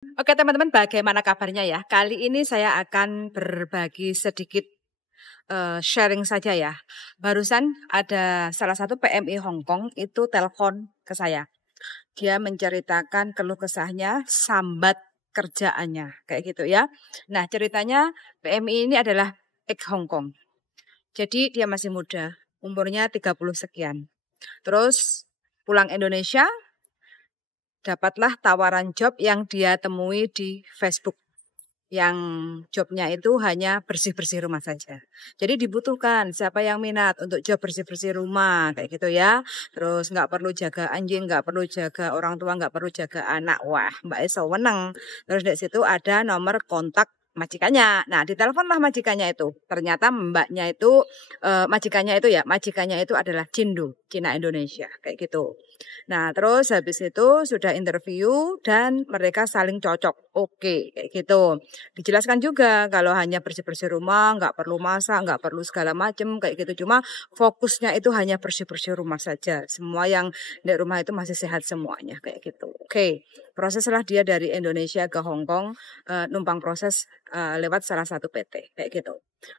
Oke teman-teman, bagaimana kabarnya ya? Kali ini saya akan berbagi sedikit sharing saja ya. Barusan ada salah satu PMI Hong Kong itu telepon ke saya. Dia menceritakan keluh kesahnya, sambat kerjaannya, kayak gitu ya. Nah ceritanya PMI ini adalah ex Hong Kong. Jadi dia masih muda, umurnya 30 sekian. Terus pulang Indonesia, dapatlah tawaran job yang dia temui di Facebook. Yang jobnya itu hanya bersih-bersih rumah saja. Jadi dibutuhkan siapa yang minat untuk job bersih-bersih rumah kayak gitu ya. Terus nggak perlu jaga anjing, nggak perlu jaga orang tua, nggak perlu jaga anak. Wah, Mbak Eso weneng. Terus di situ ada nomor kontak majikannya. Nah, diteleponlah majikannya itu. Ternyata mbaknya itu majikannya itu adalah Cindo, Cina Indonesia kayak gitu. Nah, terus habis itu sudah interview dan mereka saling cocok. Oke, kayak gitu. Dijelaskan juga kalau hanya bersih-bersih rumah, nggak perlu masak, nggak perlu segala macam kayak gitu. Cuma fokusnya itu hanya bersih-bersih rumah saja. Semua yang di rumah itu masih sehat semuanya kayak gitu. Oke, proseslah dia dari Indonesia ke Hong Kong, numpang proses lewat salah satu PT kayak gitu.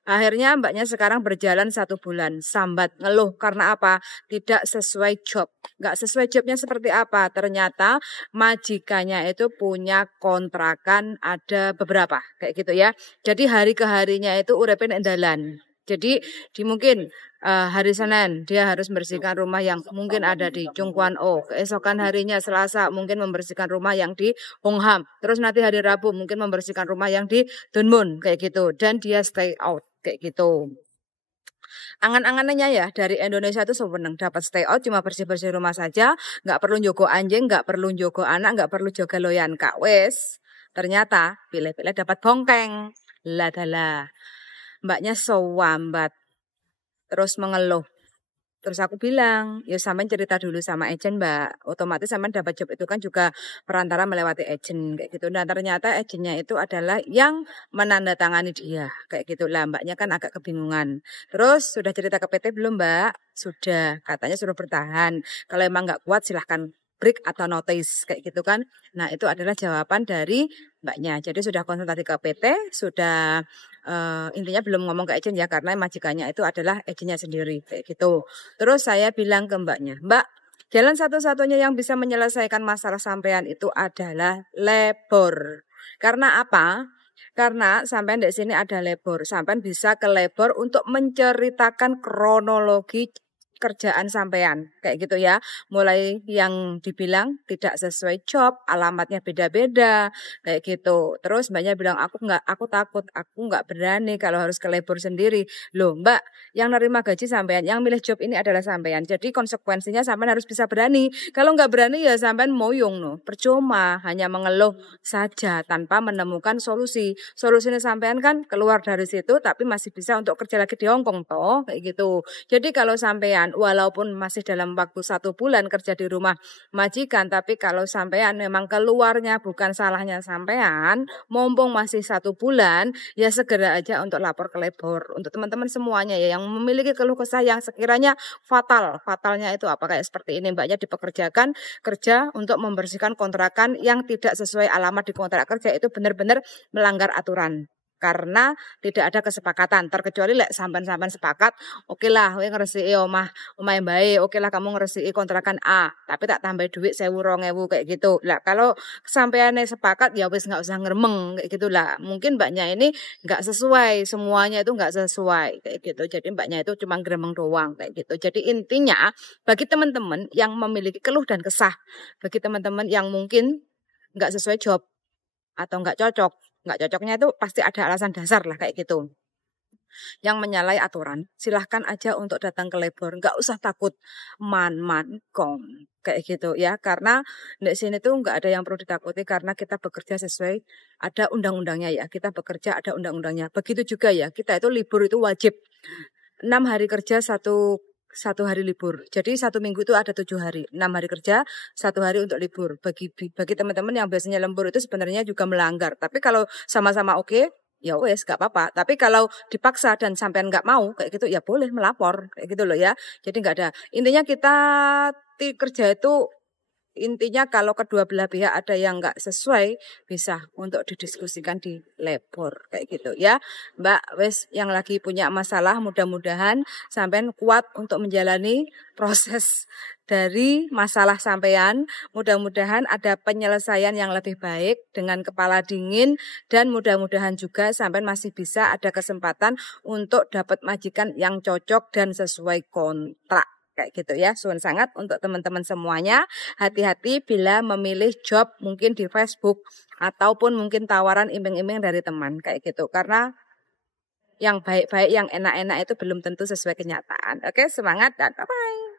Akhirnya mbaknya sekarang berjalan 1 bulan, sambat, ngeluh karena apa? Tidak sesuai job. Nggak sesuai jobnya seperti apa? Ternyata majikannya itu punya kontrakan ada beberapa kayak gitu ya. Jadi hari ke harinya itu uripin endalan. Jadi di mungkin hari Senin dia harus membersihkan rumah yang mungkin ada di Chung Kwan O. Keesokan harinya Selasa mungkin membersihkan rumah yang di Hong Ham. Terus nanti hari Rabu mungkin membersihkan rumah yang di Dun Mun kayak gitu. Dan dia stay out kayak gitu. Angan-angannya ya dari Indonesia tuh seneng dapat stay out cuma bersih-bersih rumah saja, nggak perlu njogo anjing, nggak perlu njogo anak, nggak perlu jaga loyan kak wes. Ternyata pilih-pilih dapat bongkeng. Lah mbaknya sewambat terus mengeluh. Terus aku bilang, ya sampean cerita dulu sama agent mbak. Otomatis sampean dapat job itu kan juga perantara melewati agent kayak gitu. Dan ternyata agentnya itu adalah yang menandatangani dia kayak gitu lah. Mbaknya kan agak kebingungan. Terus sudah cerita ke PT belum mbak? Sudah, katanya suruh bertahan. Kalau emang nggak kuat silahkan break atau notice kayak gitu kan. Nah itu adalah jawaban dari mbaknya. Jadi sudah konsultasi ke PT, sudah intinya belum ngomong ke agent ya karena majikannya itu adalah agentnya sendiri kayak gitu. Terus saya bilang ke mbaknya, Mbak, jalan satu-satunya yang bisa menyelesaikan masalah sampean itu adalah labor. Karena apa? Karena sampean di sini ada labor, sampean bisa ke labor untuk menceritakan kronologi kerjaan sampean kayak gitu ya. Mulai yang dibilang tidak sesuai job, alamatnya beda-beda kayak gitu. Terus mbaknya bilang aku takut, aku nggak berani kalau harus ke labor sendiri. Loh, Mbak, yang nerima gaji sampean, yang milih job ini adalah sampean. Jadi konsekuensinya sampean harus bisa berani. Kalau nggak berani ya sampean moyong no. Percuma hanya mengeluh saja tanpa menemukan solusi. Solusinya sampean kan keluar dari situ tapi masih bisa untuk kerja lagi di Hong Kong toh kayak gitu. Jadi kalau sampean walaupun masih dalam waktu 1 bulan kerja di rumah majikan, tapi kalau sampean memang keluarnya bukan salahnya sampean, mumpung masih 1 bulan, ya segera aja untuk lapor ke labor. Untuk teman-teman semuanya ya yang memiliki keluh kesah yang sekiranya fatalnya itu apa kayak seperti ini, mbaknya dipekerjakan kerja untuk membersihkan kontrakan yang tidak sesuai alamat di kontrak kerja itu benar-benar melanggar aturan. Karena tidak ada kesepakatan, terkecuali lek sampean-sampean sepakat, oke lah, kowe ngresiki omah yang baik, oke lah kamu ngresiki kontrakan A, tapi tak tambah duit 1.000 2.000 kayak gitu. Lah kalau sampeane sepakat ya wis nggak usah ngeremeng kayak gitu lah. Mungkin mbaknya ini nggak sesuai, semuanya itu nggak sesuai kayak gitu. Jadi mbaknya itu cuma gremeng doang kayak gitu. Jadi intinya bagi teman-teman yang memiliki keluh dan kesah, bagi teman-teman yang mungkin nggak sesuai job atau nggak cocok. Nggak cocoknya itu pasti ada alasan dasar lah kayak gitu. Yang menyalahi aturan, silahkan aja untuk datang ke labor. Nggak usah takut kong kayak gitu ya. Karena di sini tuh nggak ada yang perlu ditakuti karena kita bekerja sesuai ada undang-undangnya ya. Kita bekerja ada undang-undangnya. Begitu juga ya, kita itu libur itu wajib. 6 hari kerja, satu hari libur. Jadi 1 minggu itu ada 7 hari. 6 hari kerja, 1 hari untuk libur. Bagi teman-teman yang biasanya lembur itu sebenarnya juga melanggar. Tapi kalau sama-sama oke, ya wes gak apa-apa. Tapi kalau dipaksa dan sampean nggak mau kayak gitu, ya boleh melapor kayak gitu loh ya. Jadi nggak ada. Intinya kita kerja itu Intinya kalau kedua belah pihak ada yang nggak sesuai, bisa untuk didiskusikan di labor kayak gitu ya. Mbak wes yang lagi punya masalah, mudah-mudahan sampean kuat untuk menjalani proses dari masalah sampean. Mudah-mudahan ada penyelesaian yang lebih baik dengan kepala dingin, dan mudah-mudahan juga sampean masih bisa ada kesempatan untuk dapat majikan yang cocok dan sesuai kontrak. Kayak gitu ya. Suwun sangat untuk teman-teman semuanya. Hati-hati bila memilih job mungkin di Facebook ataupun mungkin tawaran iming-iming dari teman kayak gitu. Karena yang baik-baik, yang enak-enak itu belum tentu sesuai kenyataan. Oke, semangat dan bye-bye.